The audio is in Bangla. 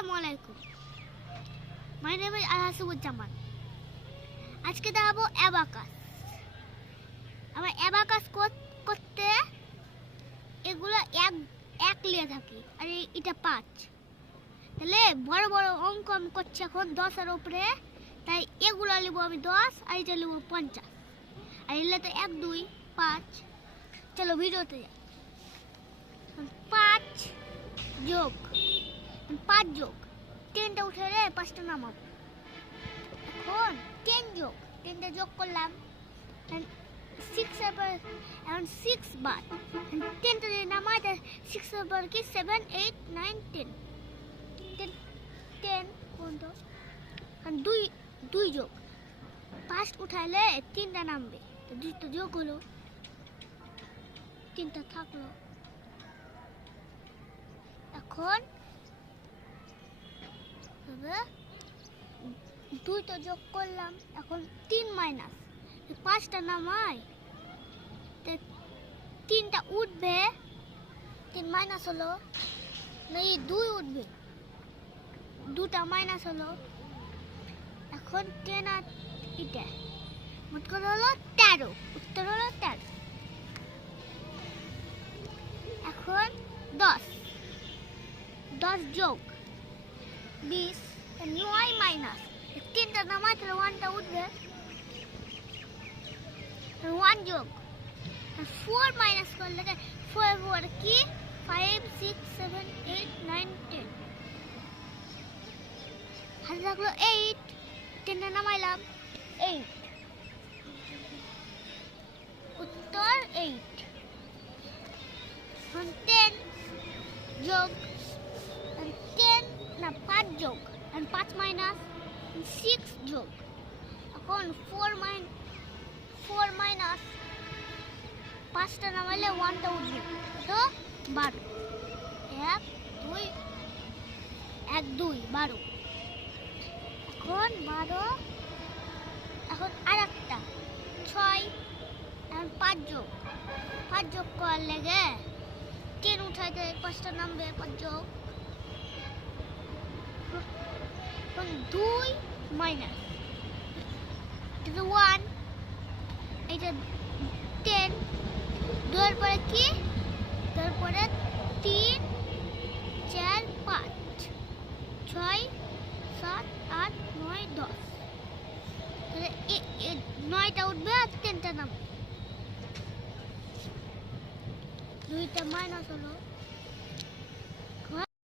আসসালামু আলাইকুম। My name is Alhasuzzaman. আজকে দেখাবো অ্যাবাকাস। আমরা অ্যাবাকাস করতে এগুলো এক লিয়ে থাকি, আর এটা 5। তাহলে বড় বড় অঙ্ক আমি করছি এখন 10-এর উপরে, তাই এগুলো নেব আমি 10, আর এটা নেব 50। আর এগুলো তো 1 2 5। চলো ভিডিওতে যাই। 5 যোগ 10টা উঠে রে 5টা নামাবো। এখন 10টা যোগ করলাম, 6 এর পর এখন 6 বার 10টা যদি নামাই, 6 এর পর কি 7 8 9 10 পর্যন্ত। এখন 2 যোগ 5 উঠাইলে 3টা নামবে, তো 2টা যোগ হলো, 3টা থাকলো। এখন 2টা যোগ করলাম, এখন 3 মাইনাস 5টা নামাই, 3টা উঠবে, 3 মাইনাস হলো, না 2 উঠবে, 2টা মাইনাস হলো। এখন 10 আর এটা মোট করে হলো 13, উত্তর হলো 13। এখন 10 যোগ 20, 9 মাইনাস 3টা নামাই, তাহলে 1টা উঠবে, 1 যোগ 4 মাইনাস করলে 4 কি 5 6 7 8 9 10, হাতে থাকলো 8, 10টা নামাইলাম 8, উত্তর 8। এখন 10 যোগ 10 না 5 যোগ 5 মাইনাস 6 যোগ, এখন 4 মাইনাস 5টা নামাইলে 1টা উঠবে, তো 12। 1 2 12। এখন 12, এখন আরেকটা 6, এখন 5 যোগ করার লেগে 10 উঠাইতে 5টা নামবে, 5 যোগ 2 মাইনাস 1, এটা 10, 2 এর পরে কি, তারপরে 3 4 5 6 7 8 9 10, তাহলে 9টা উঠবে আর 10টা নামবে, 2টা মাইনাস হলো।